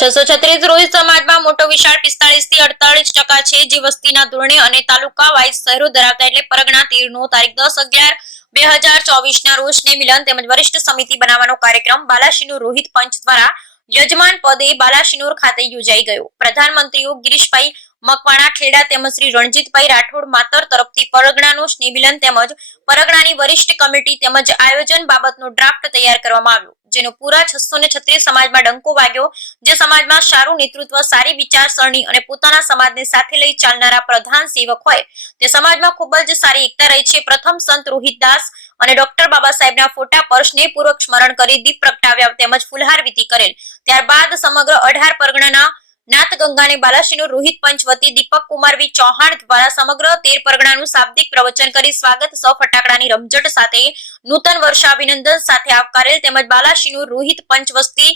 636 રોહિત સમાજમાં મોટો વિશાળ 45 થી 48% છે, જે વસ્તીના ધોરણે અને તાલુકા વાઇઝ શહેરો ધરાવતા એટલે પરગણા 13 નો તારીખ 10/11/2024 ના રોજ સ્નેહમિલન તેમજ વરિષ્ઠ સમિતિ બનાવવાનો કાર્યક્રમ બાલાસિનોર રોહિત પંચ દ્વારા યજમાન પદે બાલાસિનોર ખાતે યોજાઈ ગયો। પ્રધાનમંત્રીઓ ગિરીશભાઈ મકવાણા ખેડા તેમજ શ્રી રણજીતભાઈ રાઠોડ માતર તરફથી પરગણાનો સ્નેહમિલન તેમજ પરગણાની વરિષ્ઠ કમિટી તેમજ આયોજન બાબતનો ડ્રાફ્ટ તૈયાર કરવામાં આવ્યો, જેનો પૂરા 636 સમાજમાં ડંકો વાગ્યો। જે સમાજમાં સારું નેતૃત્વ, સારી વિચારસરણી અને પોતાના સમાજને સાથે લઈ ચાલનારા પ્રધાન સેવક હોય તે સમાજમાં ખૂબ જ સારી એકતા રહી છે। પ્રથમ સંત રોહિતદાસ અને ડોક્ટર બાબા સાહેબના ફોટા પર સ્નેહપૂર્વક સ્મરણ કરી દીપ પ્રગટાવ્યા તેમજ ફુલહાર વિધિ કરેલ। ત્યારબાદ સમગ્ર 18 પરગણાના નાથ ગંગાને બાલાસિનોર રોહિત પંચ વતી દીપક કુમાર વી ચૌહાણ દ્વારા સમગ્ર 13 પરગણાનું શાબ્દિક પ્રવચન કરી સ્વાગત સૌ ફટાકડાની રમઝટ સાથે નૂતન વર્ષાભિનંદન સાથે આવકારેલ તેમજ બાલાસિનોર રોહિત પંચ વસ્તી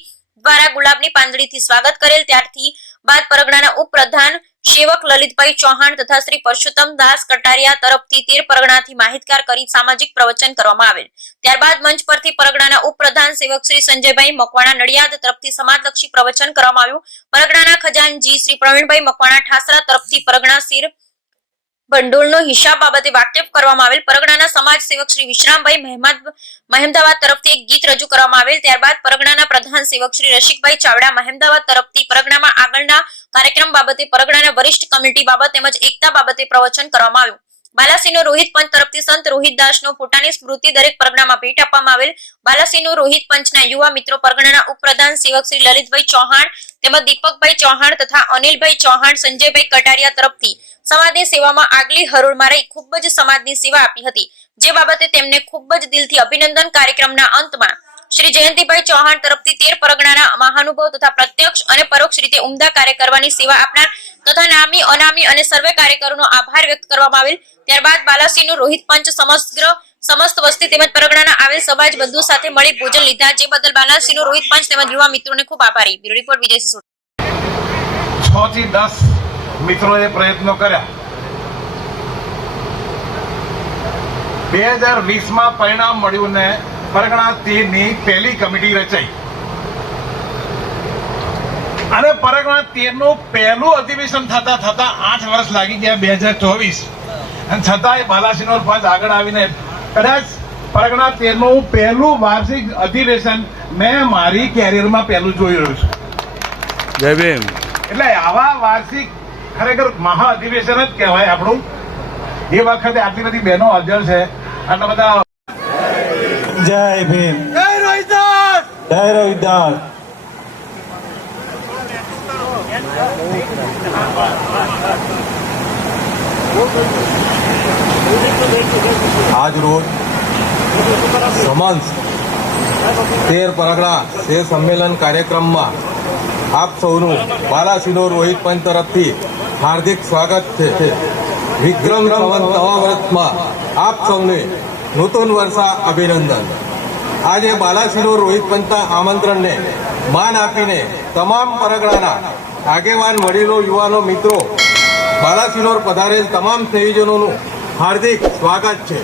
દ્વારા ગુલાબની પાંદડીથી સ્વાગત કરેલ। ત્યારથી બાદ પરગણાના ઉપપ્રધાન સેવક લલિતભાઈ ચૌહાણ તથા શ્રી પરસોત્તમ દાસ કટારિયા તરફથી 13 પરગણાથી માહિતગાર કરી સામાજિક પ્રવચન કરવામાં આવેલ। ત્યારબાદ મંચ પરથી પરગણાના ઉપપ્રધાન સેવક શ્રી સંજયભાઈ મકવાણા નડિયાદ તરફથી સમાજલક્ષી પ્રવચન કરવામાં આવ્યું। પરગણાના ખજાનજી શ્રી પ્રવીણભાઈ મકવાણા ઠાસરા તરફથી પરગણા શિર ભંડોળનો હિસાબ બાબતે વાકેફ કરવામાં આવેલ। પરગણાના સમાજ સેવક શ્રી વિશ્રામભાઈ મહેમદાવાદ તરફથી એક ગીત રજૂ કરવામાં આવેલ। ત્યારબાદ પરગણાના પ્રધાન સેવક શ્રી રસિકભાઈ ચાવડા મહેમદાવાદ તરફથી પરગણામાં આગળના કાર્યક્રમ બાબતે પરગણાના વરિષ્ઠ કમિટી બાબત તેમજ એકતા બાબતે પ્રવચન કરવામાં આવ્યું। બાલાસિનોર રોહિત પંચ તરફથી સંત રોહિતદાસનો ફોટાની સ્મૃતિ દરેક પરગણામાં ભેટ આપવામાં આવેલ। બાલાસિનોર રોહિત પંચના યુવા મિત્રો પરગણાના ઉપપ્રધાન સેવક શ્રી લલિતભાઈ ચૌહાણ તેમજ દીપકભાઈ ચૌહાણ તથા અનિલભાઈ ચૌહાણ સંજયભાઈ કટારિયા તરફથી સમાજની સેવામાં આગલી હરોળમાં રહી ખૂબ જ સમાજની સેવા આપી હતી, જે બાબતે તેમને ખૂબ જ દિલથી અભિનંદન। કાર્યક્રમના અંતમાં શ્રી જયંતિભાઈ ચૌહાણ તરફથી 13 પરગણાના મહાનુભાવ તથા પ્રત્યક્ષ અને પરોક્ષ રીતે ઉમદા કાર્ય કરવાની સેવા આપનાર તથા નામી અનામી અને સર્વે કાર્યકરોનો આભાર વ્યક્ત કરવામાં આવેલ। ત્યારબાદ બાલાસિનોર રોહિત પંચ સમસ્ત વસ્તી તેમજ પરગણાના આવેલ સમાજ બંધુ સાથે મળી ભોજન લીધા, જે બદલ બાલાસિનોર રોહિત પંચ તેમજ યુવા મિત્રોને ખૂબ આભારી। બ્યુરો રિપોર્ટ વિજય સિસોદ। 6 થી 10 મિત્રોએ પ્રયત્નો કર્યા। 2020માં પરિણામ મળ્યું ને પરગણા 13 ની પહેલી કમિટી રચાઈ અને પરગણા 13 નું પહેલું અધિવેશન થતા 8 વર્ષ લાગી ગયા 2024 અને છતાંય બાલાસિનોર પંચ આગળ આવીને કદાચ પરગણા 13 નું પહેલું વાર્ષિક અધિવેશન મેં મારી કેરિયરમાં પહેલું જોઈ રહ્યું છું। જય ભીમ। એટલે આવા વાર્ષિક ખરેખર મહા અધિવેશન જ કહેવાય આપણું। એ વખતે આટલી બધી બહેનો હાજર છે, આટલા બધા જય ભીમ, જય રોહિતદાસ, જય રોહિતદાસ। આજ રોજ સમસ્ત 13 પરગણા શેર સંમેલન કાર્યક્રમમાં આપ સૌનું બાલાસિનોર રોહિત પંચ તરફથી હાર્દિક સ્વાગત છે। વિક્રમ સંવત નવા વર્ષમાં આપ સૌને નૂતન વર્ષા અભિનંદન। આજે બાલાસિનોર રોહિત પંચના આમંત્રણને માન આપીને તમામ પરગણાના આગેવાન વડીલો, યુવાનો, મિત્રો, બાલાસિનોર પધારેલ તમામ સ્નેહીજનોનું હાર્દિક સ્વાગત છે।